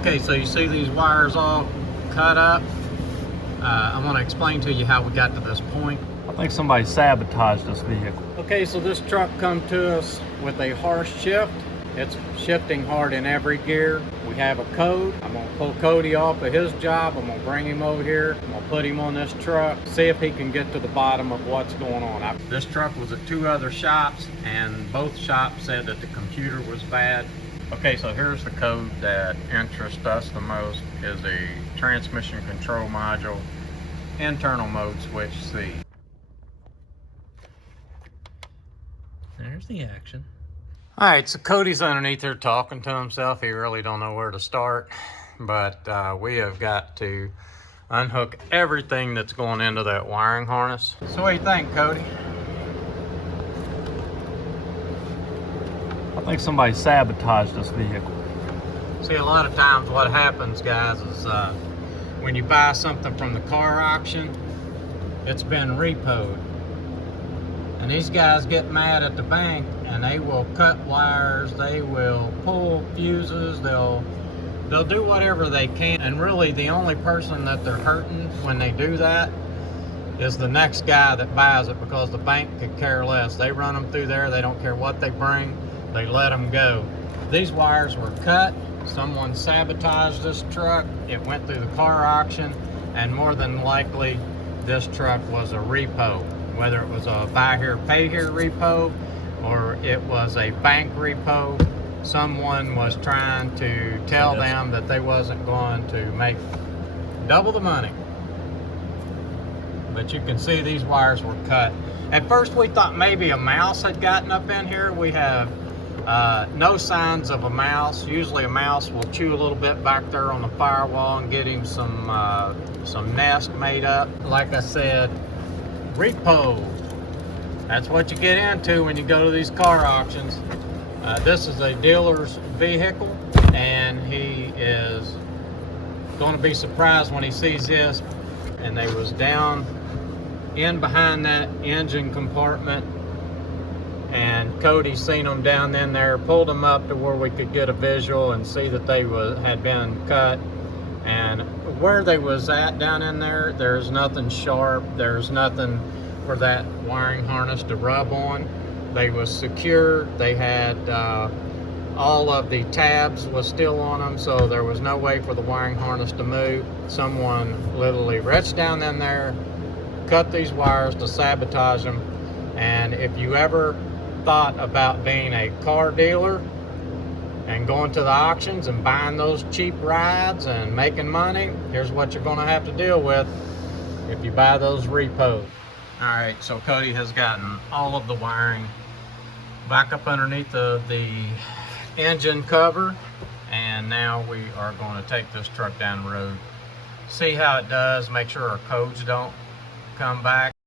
Okay, so you see these wires all cut up. I want to explain to you how we got to this point. I think somebody sabotaged this vehicle. Okay, so this truck come to us with a harsh shift. It's shifting hard in every gear. We have a code. I'm gonna pull Cody off of his job. I'm gonna bring him over here. I'm gonna put him on this truck, see if he can get to the bottom of what's going on. This truck was at 2 other shops, and both shops said that the computer was bad. Okay, so here's the code that interests us the most, is a transmission control module, internal mode switch C. There's the action. All right, so Cody's underneath there talking to himself. He really don't know where to start, but we have got to unhook everything that's going into that wiring harness. So what do you think, Cody? I think somebody sabotaged this vehicle. See, a lot of times what happens, guys, is when you buy something from the car auction, it's been repoed. And these guys get mad at the bank and they will cut wires, they will pull fuses, they'll do whatever they can. And really the only person that they're hurting when they do that is the next guy that buys it, because the bank could care less. They run them through there, they don't care what they bring, they let them go. These wires were cut, someone sabotaged this truck, it went through the car auction, and more than likely this truck was a repo. Whether it was a buy here, pay here repo, or it was a bank repo, someone was trying to tell them that they wasn't going to make double the money. But you can see these wires were cut. At first we thought maybe a mouse had gotten up in here. We have no signs of a mouse. Usually a mouse will chew a little bit back there on the firewall and get him some nest made up. Like I said, repo. That's what you get into when you go to these car auctions. This is a dealer's vehicle, and he is going to be surprised when he sees this. And they was down in behind that engine compartment, and Cody seen them down in there, pulled them up to where we could get a visual and see that they had been cut. And where they was at down in there, there's nothing sharp, there's nothing for that wiring harness to rub on. They was secure, they had all of the tabs was still on them, so there was no way for the wiring harness to move. Someone literally reached down in there, cut these wires to sabotage them. And if you ever thought about being a car dealer and going to the auctions and buying those cheap rides and making money, here's what you're gonna have to deal with if you buy those repos. All right, so Cody has gotten all of the wiring back up underneath the engine cover, and now we are going to take this truck down the road, see how it does, make sure our codes don't come back.